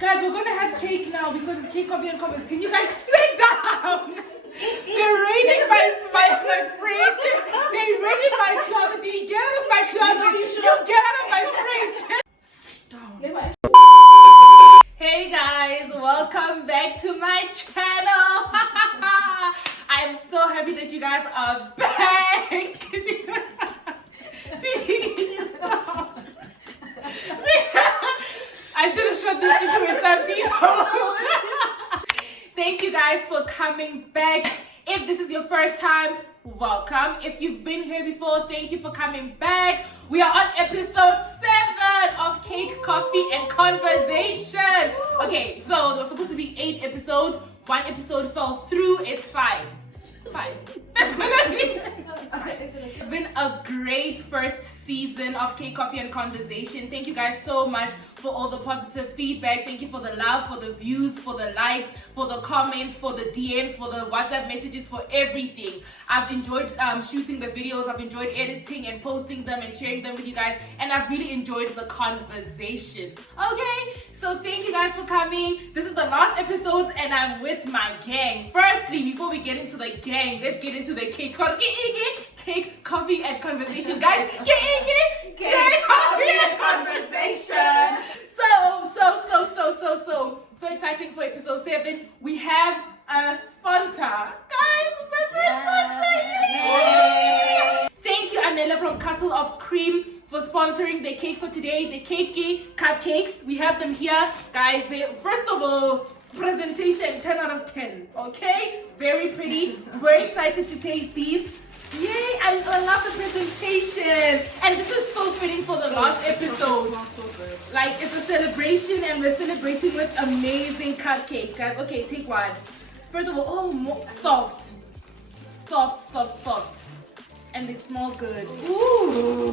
Guys, we're gonna have cake now because it's cake, coffee, and conversation. Can you guys sit down? They're raiding my fridge. They're raiding my closet. Did you get out of my closet? You get out of my fridge. Sit down. Hey guys, welcome back to my channel. I'm so happy that you guys are back. I should have shot this video without these hoes. Thank you guys for coming back. If this is your first time, welcome. If you've been here before, thank you for coming back. We are on episode 7 of Cake, Coffee, and Conversation. Okay, so there was supposed to be 8 episodes. 1 episode fell through. It's fine. It's fine. It's been a great first season of Cake, Coffee, and Conversation. Thank you guys so much for all the positive feedback. Thank you for the love, for the views, for the likes, for the comments, for the DMs, for the WhatsApp messages, for everything. I've enjoyed shooting the videos. I've enjoyed editing and posting them and sharing them with you guys. And I've really enjoyed the conversation. Okay, so thank you guys for coming. This is the last episode and I'm with my gang. Firstly, before we get into the gang, let's get into the cake, coffee, and conversation. Guys, cake, coffee, and conversation. So exciting for episode 7. We have a sponsor. Guys, it's my first sponsor. Yay! Thank you, Anela from Castle of Cream, for sponsoring the cake for today. The cake cupcakes. We have them here. Guys, first of all, presentation 10 out of 10. Okay? Very pretty. Very excited to taste these. Yay! I love the presentation, and this is so fitting for the last episode. It smells so good. Like, it's a celebration, and we're celebrating with amazing cupcakes, guys. Okay, take one. First of all, soft, and they smell good. Ooh,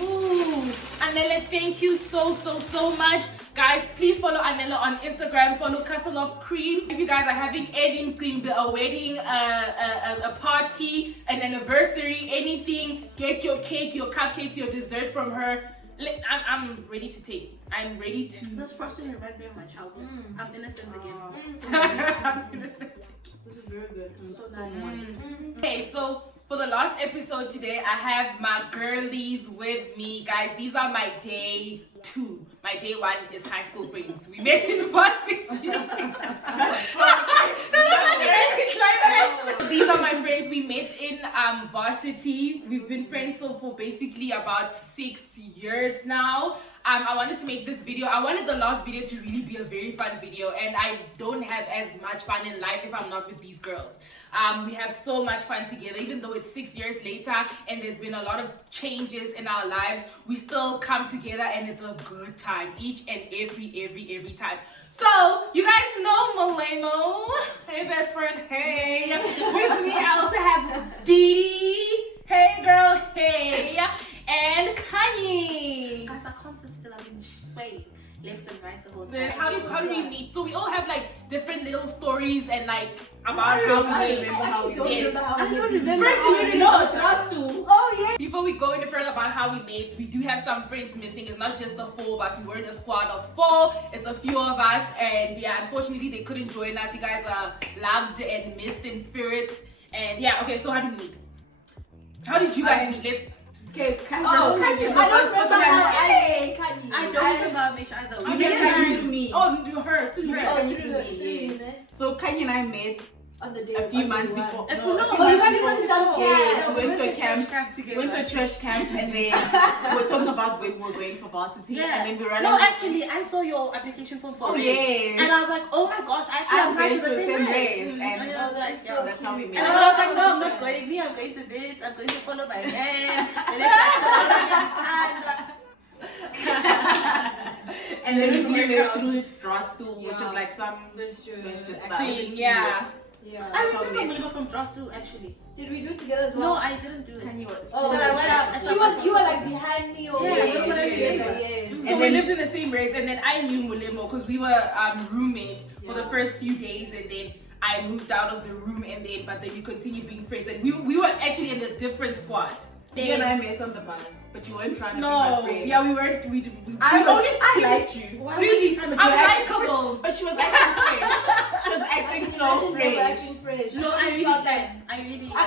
ooh. Anela, thank you so much. Guys, please follow Anela on Instagram. Follow Castle of Cream. If you guys are having anything, a wedding, a party, an anniversary, anything, get your cake, your cupcakes, your dessert from her. I'm ready to taste. I'm ready to. This frosting reminds me of my childhood. I'm innocent again. I'm innocent. This is very good. So nice. Okay, so for the last episode today, I have my girlies with me. Guys, these are my day 2. My day 1 is high school friends. We met in varsity. These are my friends. We met in varsity. We've been friends for basically about 6 years now. I wanted to make this video. I wanted the last video to really be a very fun video, and I don't have as much fun in life if I'm not with these girls. We have so much fun together, even though it's 6 years later and there's been a lot of changes in our lives. We still come together and it's a good time each and every time. So you guys know Molemo. Hey best friend, hey. With me I also have Didi. Hey girl, hey. And Khanyi. Guys, I can't sit still. I've been swayed left and right the whole time. How do we meet? So we all have like different little stories and like about how we met. I don't remember. First, we didn't know trust to. Oh yeah. Before we go any further about how we met, we do have some friends missing. It's not just the 4 of us. We weren't a squad of 4. It's a few of us, and yeah, unfortunately they couldn't join us. You guys are loved and missed in spirit. And yeah, okay. So how did we meet? How did you guys meet? Let's. Okay, Khanyi. I don't remember how I don't remember how much either. You didn't through me. Oh, her. Through Yes. So Khanyi and I met on the day a few months before. You guys went to some Yes, we went to a camp camp. together. Went to a church camp, and then we were talking about when we were going for varsity, and then we realized. No, actually, I saw your application form for it. Yes. And I was like, oh my gosh, I I'm applied going to the same race. and I was like, yeah, that's how we And met. I was like, no, I'm not going. Me, I'm going to this. I'm going to follow my man. And then we went through Drostool, which is like some That's true. it's just thing, yeah. Yeah. That's I how we remember met. Molemo from Drostool actually. Did we do it together as well? No, I didn't do it. Khanyi was. Oh, But I went up. you were like behind me or Yeah, whatever. yeah. Yes. So we lived in the same race, and then I knew Molemo because we were roommates for the first few days, and then I moved out of the room, and then but then we continued being friends, and we were actually in a different squad. You and I met on the bus, but you weren't trying to be my No, friend. yeah, we weren't. I liked you. Really, I'm likable. But she was acting fresh. She was acting so fresh. No, I really like. I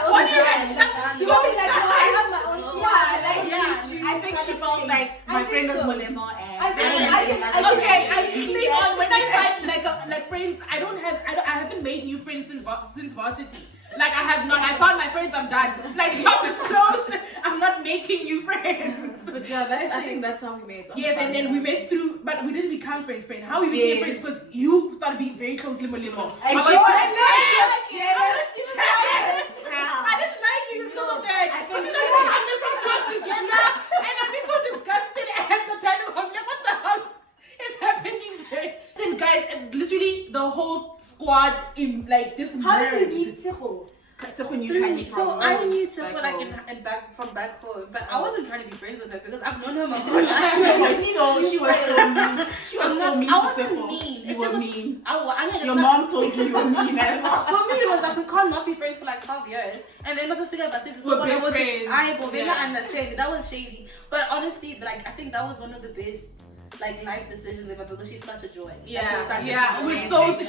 What do you have? I think she felt like my friend was Molemo and Okay, I usually when I find like friends, I haven't made new friends since varsity. Like I have not. I found my friends. I'm done. Like shop is closed. I'm not making new friends. But yeah, I think that's how we met. Yes, and then we met through, but we didn't become friends. How we became friends because you started being very close to Molemo. I didn't like you because of that. I think we were coming from class together, and I'd be so disgusted at the time. I'm like, what the hell is happening there? Then guys, literally the whole squad in like just How did merged. you meet Tseho? So I knew Tiffany like in back home, but I wasn't trying to be friends with her because I've known her my whole life. She was so mean. I wasn't mean. You were mean. Your mom told you were mean as well. For me, it was like we can't not be friends for like 12 years, and then was a about this. We're best friends. I understand that was shady, but honestly, like I think that was one of the best like life decisions ever because she's such a joy. Yeah. She was supposed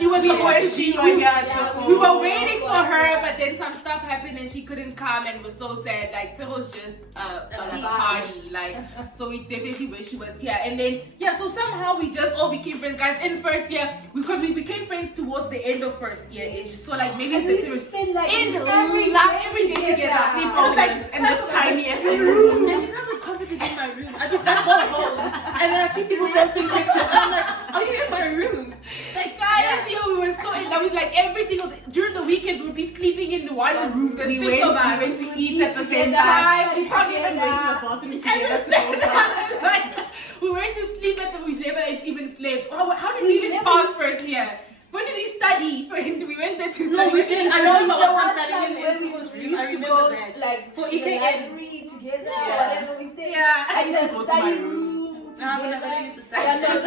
to be here. We were waiting for her, but then some stuff happened and she couldn't come, and was so sad. Like it was just like a party. Like so, we definitely wish she was here. And then so somehow we just all became friends, guys. In first year, because we became friends towards the end of first year ish. So like maybe September. Every day together. Sleepovers in this tiny room. And you guys would constantly in my room. I just go home, and then I see people posting pictures. And I'm like, are you in my room? Like guys, we were so in love. It's like every single day during the weekends we'd be sleeping in the one room. We went to eat at the same time. We can't even wait to the balcony together. Like we went to sleep we never even slept. How did we even pass first year? When did we study? We went there to study. No, we didn't. I know the what one I'm time studying when we in used school. I to remember go that. like For to the EKN. library together, whatever we stayed. Yeah. And the study room I together. never used to study.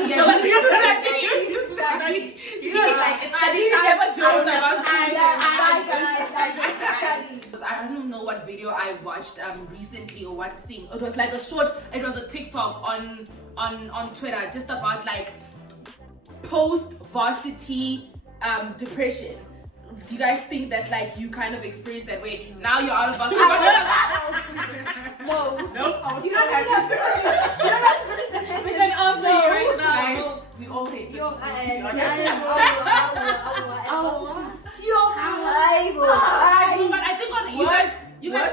Yeah, No, we used to study. Because like I didn't ever joke about study. I don't know what video I watched recently or what thing. It was like it was a TikTok on Twitter just about like post-varsity depression. Do you guys think that like you kind of experienced that way? Now you're out of varsity. Whoa. Nope. You don't have to finish the sentence. We can answer you right Guys, now. we all hate Yo, it. But I think you guys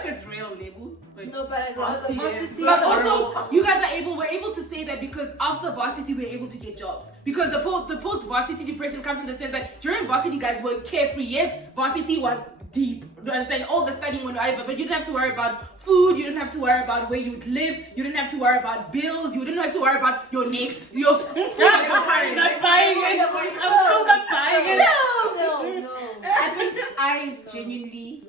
Work is real label. No, but but also you guys we're able to say that because after varsity we're able to get jobs, because the post varsity depression comes in the sense that during varsity guys were carefree. Yes, varsity was deep, you understand, all the studying went over, but you didn't have to worry about food, you didn't have to worry about where you'd live, you didn't have to worry about bills, you didn't have to worry about your school. I'm not buying it. I'm still not buying it. No. I think I genuinely,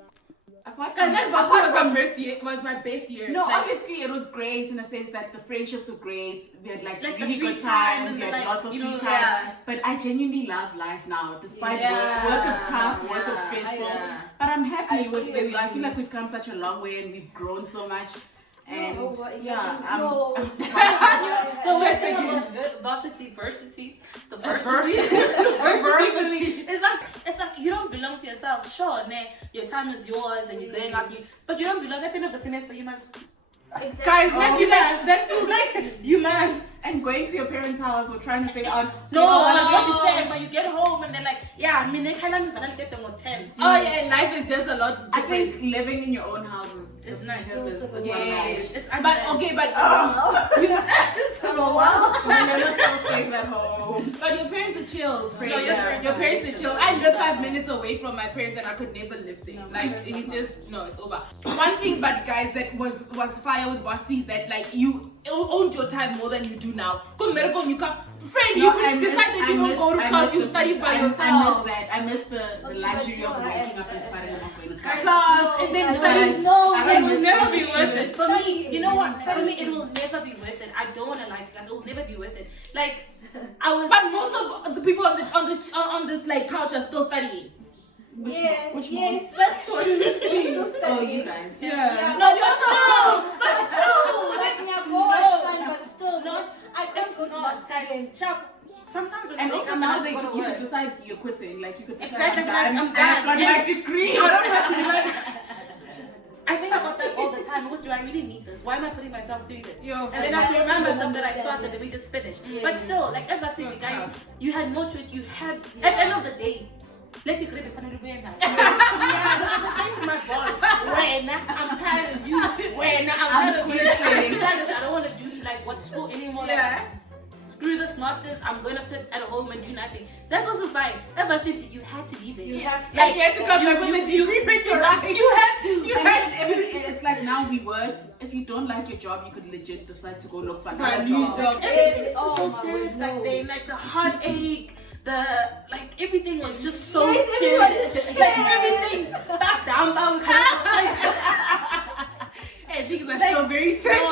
apart And from that varsity was my best year. no, Like, obviously it was great in the sense that the friendships were great. We had like Like the really free good time times. and We had like, lots of you free know, time. yeah. But I genuinely love life now, despite Yeah. work is tough, work is Yeah. stressful. Yeah. But I'm happy I with feel where we are. I you. feel like we've come such a long way and we've grown so much. And No, but yeah, no. The worst thing about varsity, the varsity it's like you don't belong to yourself. Sure, your time is yours and you're going out, but you don't belong. At the end of the semester, you must. guys, that feels like You must. and going to your parents' house or trying to figure out No, like what you said, when you get home and then like, yeah, I mean, they kind of get them with 10. and life is just a lot I different. think living in your own house It's is nice. Yes. It's my never still stays at home. But your parents are chill, friend. No, your parents are chill. I live 5 minutes away from my parents and I could never live there. It's just, it's over. One thing, but guys, that was fire with varsity is that like you owned your time more than you do now. You could decide that you don't go to class, you study by yourself. I miss that. I miss the luxury of waking up and deciding I'm not going to class. Class, and then studying. It will never be worth it. For me, you know what? For me, it will never be worth it. I don't want to lie to you guys. It will never be worth it. Like, But most of the people on this like couch are still studying. Yeah, Which yes, most? that's true. We're still Oh, you studying. guys. Yeah. No, but still, like we are bored, it's fine, but still, I can't go to my study. Sometimes when And I also think now I'm you gonna could work. decide you're quitting. Like you could decide Exactly, I'm I'm done. I got done. my degree. I don't have to be like. I think about that all the time. What do I really need this? Why am I putting myself through this? Yo, And then I have to Yes, remember yes, something I yes, started yes. and we just finished. Mm. But still, like ever since Yes, guys, yes. you had no choice. You had at Yeah. the end of the day. Let you create a funny way now. Yeah, I'm saying to my boss, when I'm tired of you, when I'm tired of you, I don't want to do like what school anymore. Like, screw this masters. I'm gonna sit at home and do nothing. That's also fine. Ever since you had to be there. You have to. Like, you had to come back with a degree when you're right. You had to. And it's like now we work. If you don't like your job, you could legit decide to go look for For a another new job. job. Everything is Oh so my serious word, back no. then. Like the heartache, the like everything was just so Yes, serious. Like everything back down. Hey, things are still very tense.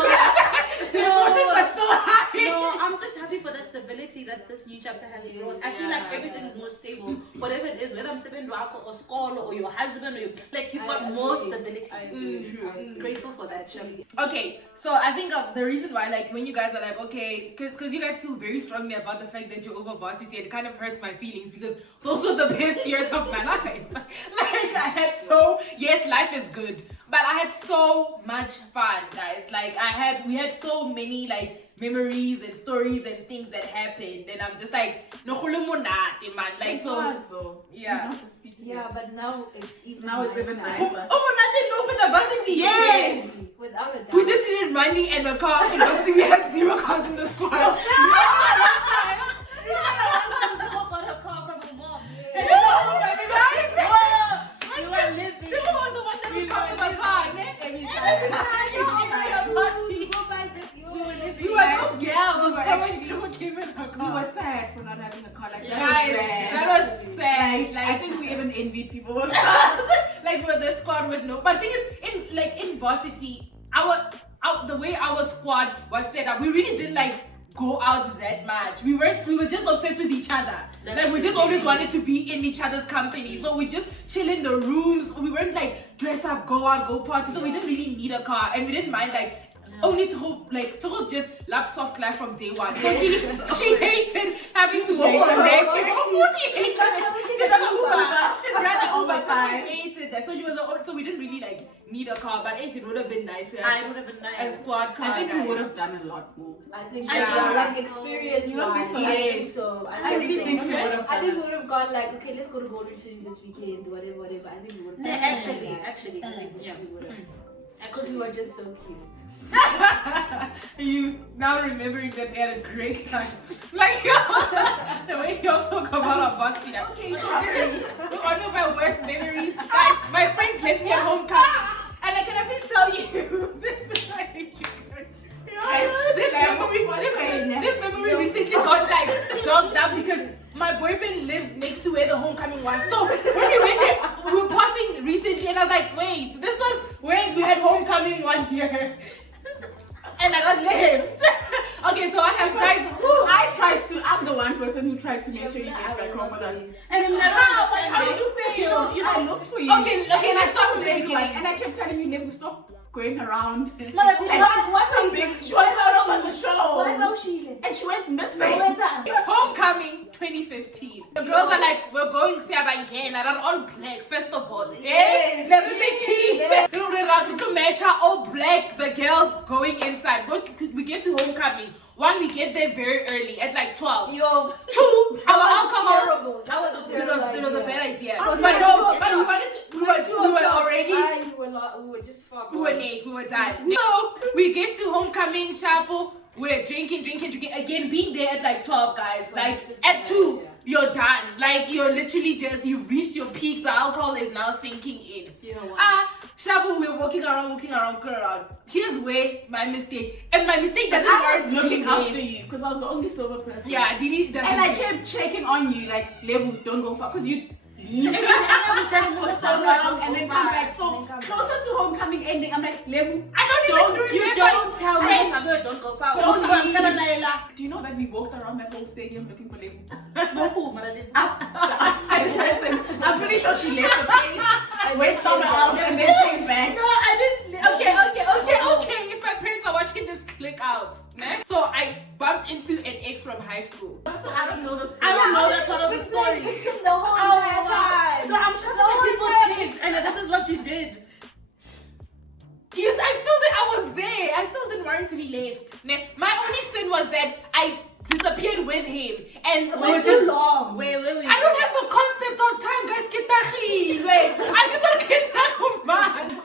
The No. emotions are still high. No, I'm just happy for the stability that this new chapter has brought. I feel like Yeah. everything's more stable. Whatever it is, whether I'm sipping Rako or school or your husband or your, like you've got I more agree. stability. I agree. True. I'm grateful for that. Shirley. Okay, so I think the reason why, like, when you guys are like, okay, because you guys feel very strongly about the fact that you're over varsity, it kind of hurts my feelings because those were the best years of my life. Like, I had yes, life is good, but I had so much fun, guys. Like, we had so many, like, memories and stories and things that happened, and I'm just like, no monate, man. Like, so, though. yeah. Not disputing Yeah, it. but now it's even Now it's even nicer. nicer. Oh, nothing no for the varsity, yes. Without a doubt. We just needed money and a car, and obviously we had 0 cars in the squad. You were living. Who was the one that would come with a car? We were those girls. Someone came in her We car. were sad for not having a car like that. Guys, that was sad. I Like, think we even envied people with like with the squad with no. But thing is, in varsity, the way our squad was set up, we really didn't like go out that much. We were just obsessed with each other. Like we just always wanted to be in each other's company. So we just chill in the rooms. We weren't like dress up, go out, go party. So we didn't really need a car, and we didn't mind like. Only Toho just loved soft life from day one. So she hated having to walk from next. She'd rather Uber time. She hated that. So so we didn't really like need a car, but it would have been nice to have I would have been a nice. squad car. I think guys. we would have done a lot more. I think Yeah. so. Like experience You don't wise, think so? I think Yes. so. I really think we would have I think we done would have gone like, okay, let's go to Golden Fishing this weekend, whatever. I think we would. No, actually, I think we would have. Because we were just so cute. You now remembering that we had a great time. Like the way y'all talk about our varsity. Like, okay, so this is one of my worst memories. Guys, my friends left me at home and like, can I please tell you this is my this memory recently got like jogged up because my boyfriend lives next to where the homecoming was. So when we went there, we were passing recently and I was like, wait, this was where we had homecoming one year. And I got left. Okay, so what happened, guys? I'm the one person who tried to make sure you get back home with us. And How did you feel? I looked for you. Okay, let's start from the beginning. And I kept telling you, Nebu, stop going around. She went out on the show. Why no Sheila? And she went missing. No matter. Homecoming 2015. The girls are like, we're going Siabanken, and all black, first of all. Yes. Never say cheese. To match her all black, the girls going inside. We get to homecoming. One, we get there very early at like 12. Yo, 2, our alcohol. terrible. That was a terrible It was a bad idea. Okay, But no, so- but we wanted to, we were already. We were just far. We were done. So we get to homecoming, Chapo. We're drinking. Again, being there at like 12, guys. But Like it's just at bad, 2, yeah. you're done. Like you're literally you've reached your peak. The alcohol is now sinking in. Chapo, we're walking around. Here's where my mistake. And my mistake doesn't I was work looking being after there. you because I was the only sober person. Yeah, Didi doesn't. And I care. kept checking on you, like, Lebu, don't go far. Because you leave And we tried to for move so so long and then come far. back. So closer to homecoming ending, I'm like, Lebu, I don't even You remember. don't tell me if I'm good, don't go far. Don't Also, I'm leave. telling Naila. do you know that we walked around that whole stadium looking for Lebu? No, cool, man. Up the entrance and I'm pretty sure she left the place, went somewhere else, and then came back. No, I didn't. Okay. If my parents are watching this, click out. Next. So I bumped into an ex from high school. I don't know the story. I don't know that part of the story. Victim the whole Oh entire my time. God. So I'm sure that people's kids, and this is what you did. Yes, I was there. I still didn't want to be left. My only sin was that I disappeared with him. And For too long. Wait. I don't have a concept of time, guys. Get that I didn't get that.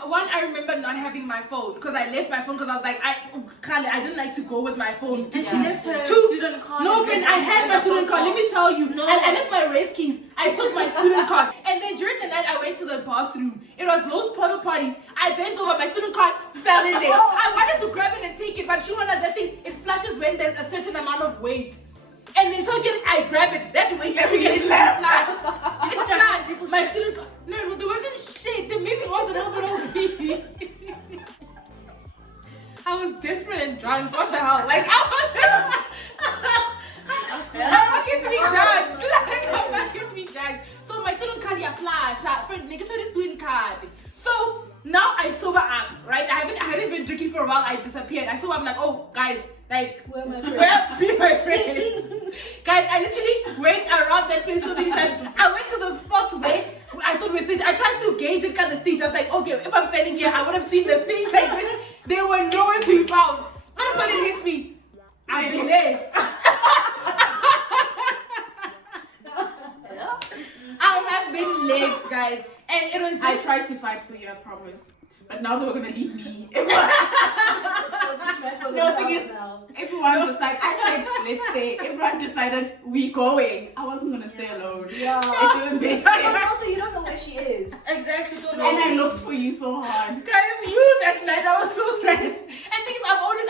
One, I remember not having my phone because I left my phone because I was like, I didn't like to go with my phone. And she left her Two, student card. no, friend, I had my student card. Let me tell you. No. I left my race keys. I took my student card. And then during the night, I went to the bathroom. It was those porta parties. I bent over, my student card fell in there. I wanted to grab it and take it, but she wanted that thing. It flashes when there's a certain amount of weight. And then so I grab it. That weight triggered it flash. It flashed. My student card. No, there wasn't shit. Maybe it was a little bit of me. I was desperate and drunk. What the hell? Like I'm not here to be judged. I'm not here to be judged. So my student card flash. Friend, nigga, so the student card. So now I sober up, right? I hadn't been drinking for a while. I disappeared. I sober up. I'm like, oh guys, like Where are my friends? where be my friends? Guys, I literally went around that place so many times. I went to the spot where I thought we were sitting. I tried to gauge it at the stage. I was like, okay, if I'm standing here, I would have seen the stage like this. They were nowhere to be found. When the it hits me, I've been left. I have been left, guys. And it was just... I tried to fight for you, I promise. But now they were gonna leave me. No, thing is, everyone decided, I said, let's stay. Everyone decided, we going. I wasn't gonna stay alone. Yeah. It didn't make But sense. also, you don't know where she is. Exactly. And I looked for you so hard. Guys, you that night, I was so sad. And things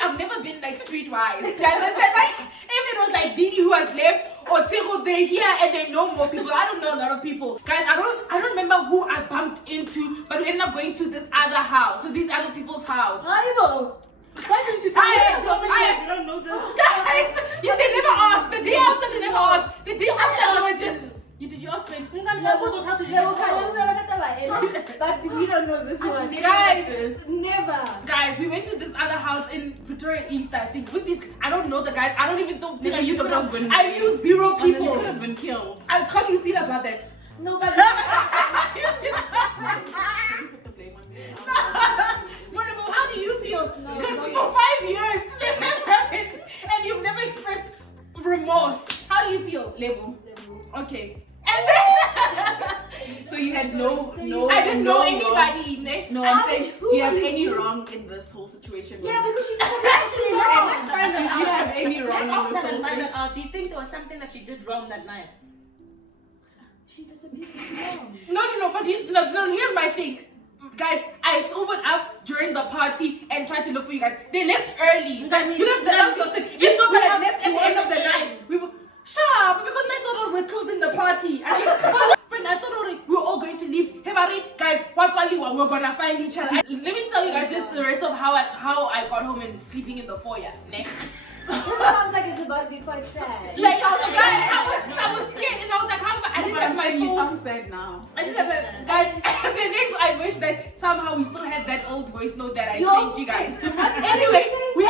I've never been like streetwise. Do you understand? Like, if it was like Didi who has left, or Tego, they're here and they know more people. I don't know a lot of people. Guys, I don't remember who I bumped into, but we ended up going to this other house. So these other people's house. Aibo. Why didn't you tell me? I don't know this. Guys, they never asked. The day after, they never asked. The day after, they were just... Did you ask me? But we don't know this one. Guys, Never. Guys, we went to this other house in Pretoria East, I think. With these, I don't know the guys. I don't even think I knew the girls. I knew zero You people. could have been killed. How do you feel about that? No, but Don't put the blame on me. Molemo, how do you feel? No, Because no. for 5 years, this has happened, and you've never expressed remorse. How do you feel? Label. Okay. And then So you had no. I didn't know wrong. anybody. Ne? No, I'm saying, do you have any wrong in this whole situation? yeah, because she doesn't actually know. Let's find that Did you have any wrong Let's in this ask and whole find thing? that out. Do you think there was something that she did wrong that night? She disappeared too long. No, but here's my thing. Guys, I sobered up during the party and tried to look for you guys. They left early. Like, you guys, the last girl said, if we had left at the end of the night, we would... Shut up, because I thought we were closing the party. I thought we were all going to leave. Hey, buddy, guys, we're gonna find each other. Let me tell you guys just the rest of how I got home and sleeping in the foyer. Next. This sounds like it's about to be quite sad. Like, guys, I was scared and I was like, how I didn't have my You phone. sound sad now. I didn't have a guys. The next, I wish that somehow we still had that old voice note that I sent you guys. Anyway, we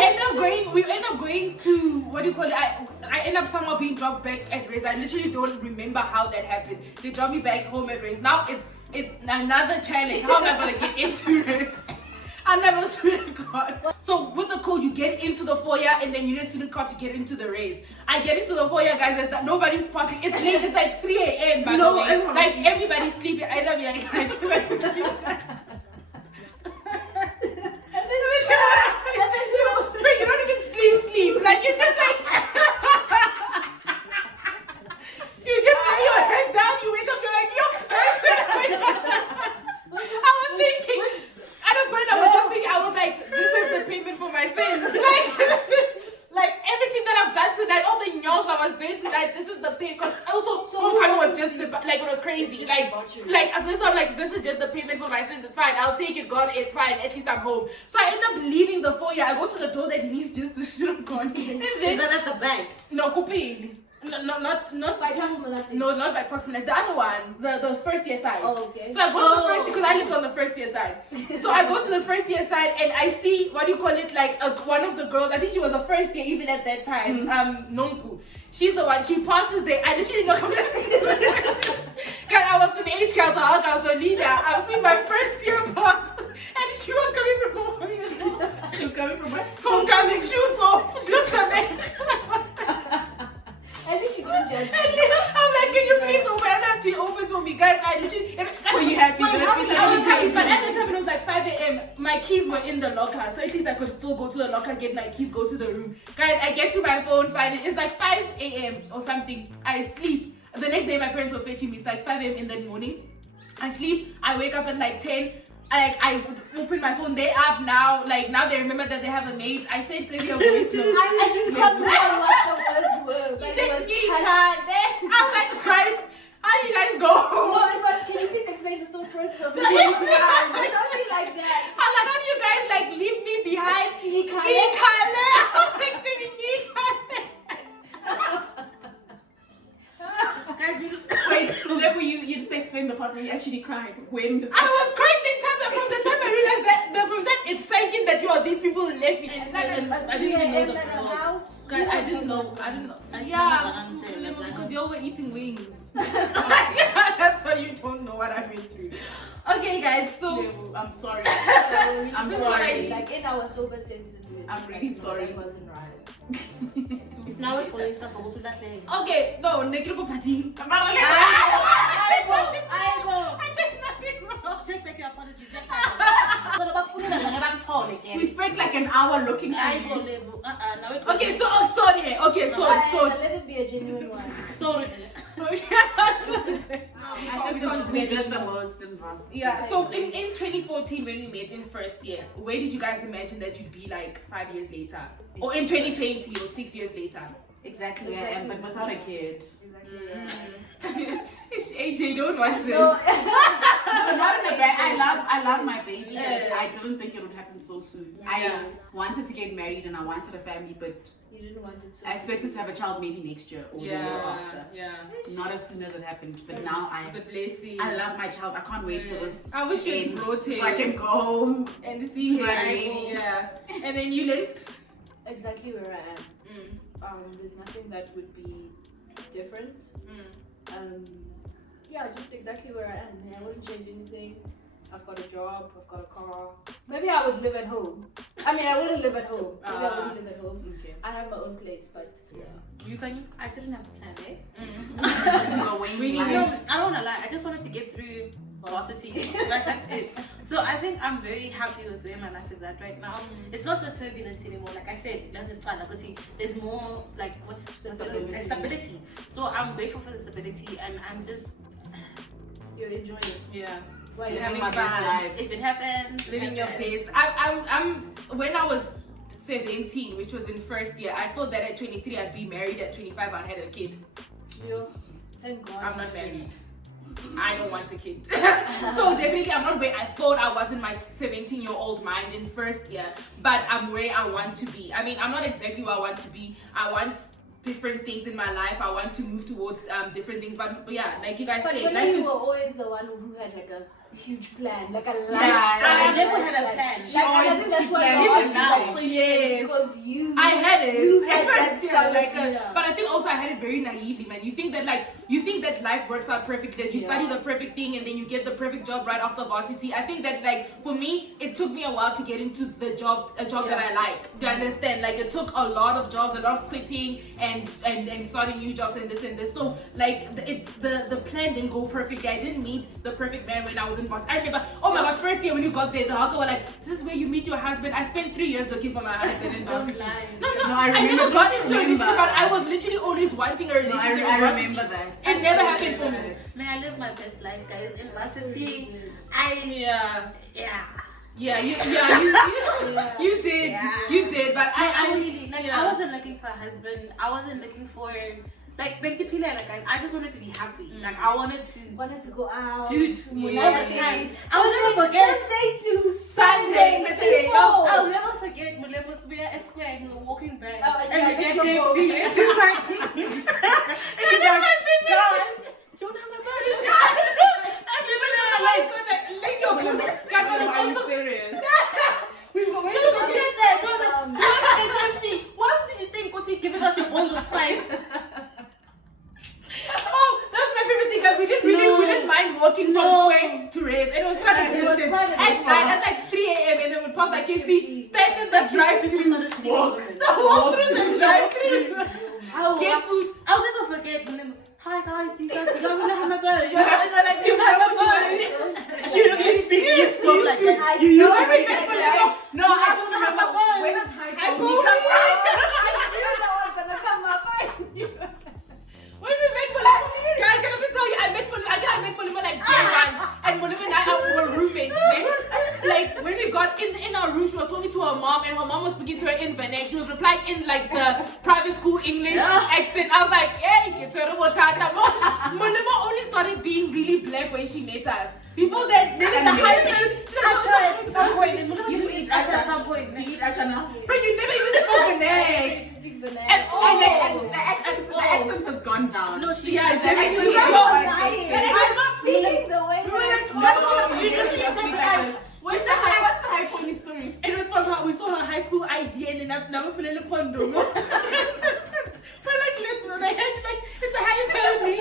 end up going to what do you call it? I end up somehow being dropped back at Race. I literally don't remember how that happened. They dropped me back home at Race. Now it's another challenge. How am I gonna get into Race? I never student card. So with the code, you get into the foyer and then you need a student card to get into the race. I get into the foyer, guys. There's that nobody's passing. It's late. It's like 3 a.m. by the way. Like everybody's sleeping. I love you. Like, I just like to sleep. Wait, you don't even sleep. Like it's just like you just lay your head down. You wake up. You're like, yo, I was thinking. At a point, I was just thinking, I was like, this is the payment for my sins. Like, this is, like, everything that I've done tonight, all the nyos I was doing tonight, this is the payment. Because also, homecoming was just, like, it was crazy. Like, as so I'm like, this is just the payment for my sins. It's fine. I'll take it, God. It's fine. At least I'm home. So I end up leaving the foyer. I go to the door that needs just the should have gone. Is that at the back? No, Kupili. Not By Toxmonate. No, not by Toxmonate. The other one, the first year side. Oh, okay. So I go to the first because I lived on the first year side. So I go to the first year side and I see like one of the girls. I think she was a first year even at that time. Nonku. She's the one. She passes there. I literally know coming. I was an age council. I was a leader. I've seen my first year pass, and she was coming from homecoming as well. She was coming from where? Homecoming, shoes off. She looks amazing. At least she couldn't judge. I'm like, can you please open? And then she opens for me, guys. I literally. Were you happy? I was happy, but at the time it was like 5 a.m. My keys were in the locker, so at least I could still go to the locker, get my keys, go to the room. Guys, I get to my phone, find it. It's like 5 a.m. or something. I sleep. The next day, my parents were fetching me. It's like 5 a.m. in the morning. I sleep. I wake up at like 10. I open my phone. They up now. Like now they remember that they have a mate. I sent Clevia a voice note. I just can't remember what the words were. Like it was I was like, Christ, how do you guys go? No, it was, can you please explain the thought process of leaving me behind? Something like that. I'm like, how do you guys like leave me behind? Guys, wait, whenever you didn't explain the part where you actually cried. When I was crying the time from the time I realized that from that it's sinking that these people left me. And I didn't even know the girls. I didn't know. Yeah, because y'all were eating wings. That's why you don't know what I went through. Okay, guys. So I'm sorry. I'm sorry. Like in our sober senses, I'm really sorry. That wasn't right. Now we're calling stuff for what okay, no, Nekiro Pati. I did nothing wrong. Take back your apologies. We spent like an hour looking for you. Okay, so sorry. Okay, so let it be a genuine one. Sorry. I think we did the most in varsity. Yeah, so in 2014 when we met in first year, where did you guys imagine that you'd be like 5 years later? Or in 2020 or 6 years later? Exactly, where I am, but without a kid. AJ, don't watch this. No, not in a bad. I love my baby. Yeah. I didn't think it would happen so soon. I wanted to get married and I wanted a family, but you didn't want it to. I expected to have a child maybe next year or the year after. Yeah. Not as soon as it happened, but now it's a blessing. I love my child. I can't wait for this. I wish you'd brought him. So I can go home and see him. baby. Yeah. And then you live exactly where I am. There's nothing that would be different. Yeah, just exactly where I am. I wouldn't change anything. I've got a job, I've got a car. Maybe I would live at home. I mean, I wouldn't live at home. Maybe I wouldn't live at home. Okay. I have my own place, but yeah. You can? I didn't have a plan, eh? No, I don't wanna lie. I just wanted to get through varsity. Like that's it. So I think I'm very happy with where my life is at right now. It's not so turbulent anymore. Like I said, there's more like what's the stability. So I'm grateful for the stability, and I'm just You're enjoying it. Yeah. Well, Living having my best fun. life. if it happens, Living your place. I'm when I was 17, which was in first year, I thought that at 23 I'd be married, at 25 I'd had a kid. Yeah. Thank God. I'm not married. I don't want a kid. So definitely I'm not where I thought I was in my 17-year-old mind in first year, but I'm where I want to be. I mean, I'm not exactly where I want to be. I want different things in my life. I want to move towards different things, but yeah, like you guys say, life you is were always the one who had like a huge plan, like a life. I never had a plan. I think that's why planned I it was now. Yes. because you. I had it. You had At that first, yeah, solid plan. but I think also I had it very naively, man. You think that life works out perfectly, that you study the perfect thing and then you get the perfect job right after varsity. I think that like for me, it took me a while to get into a job that I like. Do you understand? Like it took a lot of jobs, a lot of quitting and starting new jobs and this and this. So like the plan didn't go perfectly. I didn't meet the perfect man when I was in varsity. I remember, oh my gosh, first year when you got there, the hawker were like, this is where you meet your husband. I spent 3 years looking for my husband in varsity. No, I never got into a relationship, but I was literally always wanting a relationship. I remember that. It never happened for me. May I live my best life, guys. In varsity, You did. Yeah. You did, but I really like. I wasn't looking for a husband. I wasn't looking for like I just wanted to be happy. Like I wanted to go out. Dude, yeah. all the time. I'll never forget. Thursday to Sunday. Saturday. I'll never forget Molemo Square and we were walking back. Oh, And we yeah, get KFC. She's like, he's like, guys, don't have my body. And then we're like, Lick your booty. God, but it's also serious. we were she waiting said for that. She was like, why did you think what's he giving us your bundles fine? Oh, that was my favorite thing because we didn't mind walking from Square to Reyes, and it was quite a distance. At like 3 a.m. and then we'd park like KC, stand in the drive-thru, walk through the drive-thru, get food. I'll never forget when hi guys, do you guys want to have my burger? And we're like, you know what You spoke like that. You You know, use it. no, I just remember when it's high I school. knew that was gonna come up. when we met Molemo, guys, can I tell you, I met Molemo like J1, and Molemo and I were roommates. Like when we got in our room, she was talking to her mom, and her mom was speaking to her in Benin. She was replying in like the private school English accent. I was like, hey, get her about Tata. Molemo only started being really black when she met us. Before that, then in the high At some point, you eat at some point. You eat acha now. But you never even spoke Benin. At all. And the accent has gone down. No, she Yeah, is definitely. I'm not speaking the way. We were like, No, you just speak like this. What's the high pony story? it was from her. We saw her high school ID and then never feel in pondo. We're like, listen, on the head, like, it's a high pony.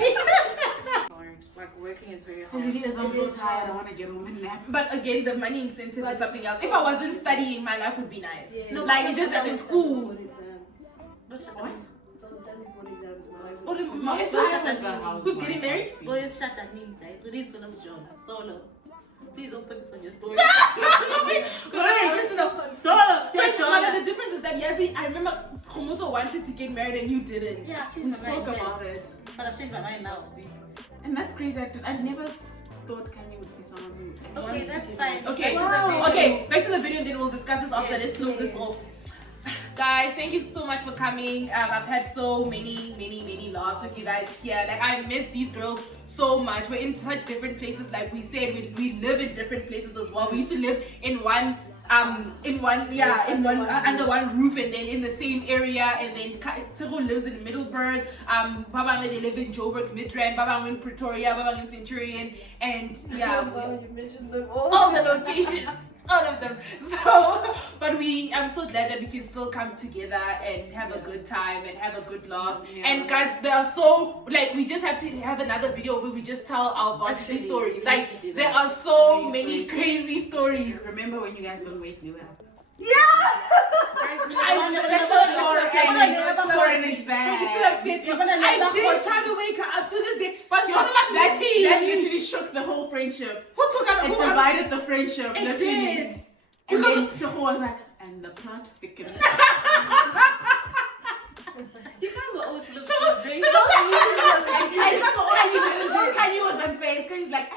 Hard. Like working is very hard. It really is. I'm so tired. I want to get home and nap. But again, the money incentive is something else. If I wasn't studying, my life would be nice. Yeah. No, like, it's just that in school. What? Or the who's getting married? Boy, shut that name, guys. We need Solo Solo. Please open this on your story. Solo. One of the difference is that Yazi, I remember Khomoto wanted to get married and you didn't. Yeah, I've We changed my spoke mind. about it. But I've changed my mind now. And that's crazy. I've never thought Kanye would be someone who Okay, wants that's to fine. Okay, Wow. okay, back to the video and then we'll discuss this after. Yes, Let's close this off. Guys, thank you so much for coming. I've had so many laughs with you guys here. Like, I miss these girls so much. We're in such different places. Like we said, we live in different places as well. We used to live in one under one roof, and then in the same area, and then Tego lives in Middleburg, Babang they live in Joburg, Midrand, Babang in Pretoria, Babang in Centurion, and yeah, You mentioned them all. all the locations, all of them. So, but I'm so glad that we can still come together and have a good time and have a good laugh. Yeah. And guys, there are so, like, we just have to have another video where we just tell our varsity stories. Like, there are so many crazy stories. Remember when you guys don't wake me up? I did try to wake her up to this day, but you're like That that literally shook the whole friendship. Who took out It divided the friendship. It literally. did. And Because then Toko was like, and the plot thickens. You guys are always looking So- for drinks. And Kanye was unfazed. Kanye's like,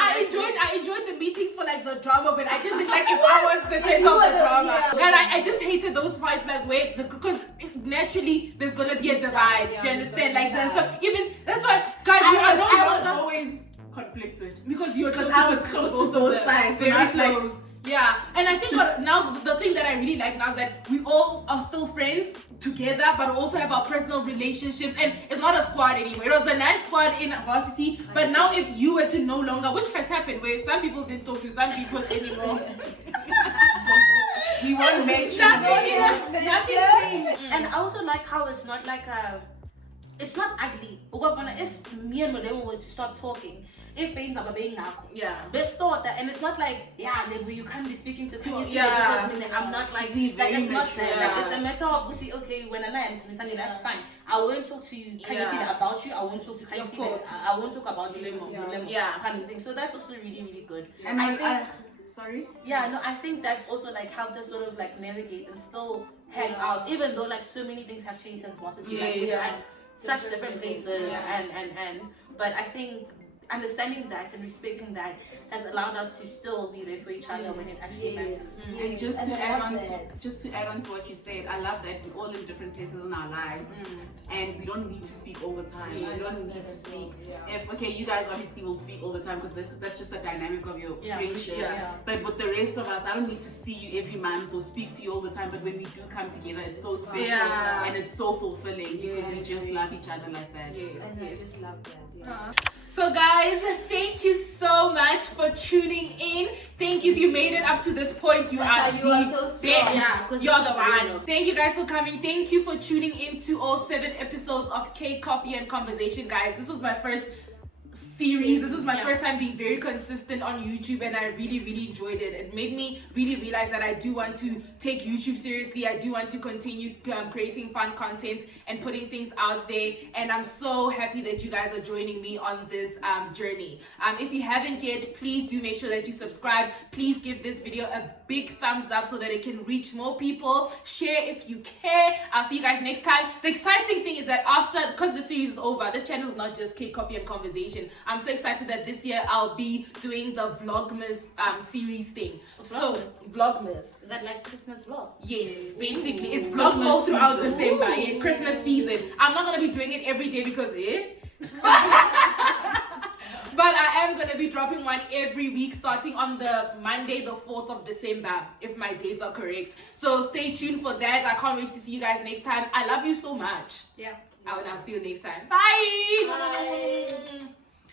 I enjoyed the meetings for like the drama, but I just didn't like if I was the center of the drama. And I just hated those fights, like wait, because naturally there's gonna be a divide. Do you understand? Like so even that's why guys, I was always conflicted. because you're Because I was close to both sides. very And I was like, close. Yeah, and I think now the thing that I really like now is that we all are still friends together, but also have our personal relationships, and it's not a squad anymore. It was a nice squad in varsity, but now if you were to no longer, which has happened, where some people didn't talk to some people anymore. we won't mention Nothing changed. And I also like how it's not like it's not ugly. If me and Molemo were to start talking, if things are being now, Yeah. let's start that, and it's not like you can't be speaking to people. Yeah. I'm not like Be like very it's not mature. there. Like it's a matter of okay, when I am that's fine. I won't talk to you. Can you see that about you? I won't talk to you. Of course. I won't talk about Molemo. Yeah. Kind of thing. So that's also really good. And I think. sorry? Yeah, no, I think that's also like how to sort of like navigate and still hang out, even though like so many things have changed since varsity. Like, we're Yes. at such different places Yeah. and but I think understanding that and respecting that has allowed us to still be there for each other when it actually matters. And just And to I add love on that. to just to add on to what you said, I love that we're all in different places in our lives, and we don't need to speak all the time. Yes. We don't need to speak. If okay, you guys obviously will speak all the time because that's just the dynamic of your friendship. Yeah. But with the rest of us, I don't need to see you every month or speak to you all the time. But when we do come together, it's so special and it's so fulfilling because we just love each other like that. And I just love that. Yes. So guys, thank you so much for tuning in. Thank you if you made it up to this point. You are You the are so strong. best. Yeah, 'cause You're it's the real. one. Thank you guys for coming. Thank you for tuning in to all 7 episodes of Cake, Coffee and Conversation, guys. This was my first series. This was my first time being very consistent on YouTube, and I really enjoyed it. It made me really realize that I do want to take YouTube seriously. I do want to continue creating fun content and putting things out there, and I'm so happy that you guys are joining me on this journey. If you haven't yet, please do make sure that you subscribe. Please give this video a big thumbs up so that it can reach more people. Share if you care. I'll see you guys next time. The exciting thing is that because the series is over, this channel is not just Cake, Coffee and Conversation. I'm so excited that this year I'll be doing the Vlogmas series thing. So Vlogmas. Is that like Christmas vlogs? Yes, basically it's vlogs all throughout December. Yeah, Christmas season. I'm not gonna be doing it every day because but I am gonna be dropping one every week starting on the Monday, the 4th of December, if my dates are correct. So stay tuned for that. I can't wait to see you guys next time. I love you so much. Yeah. I'll see you next time. Bye.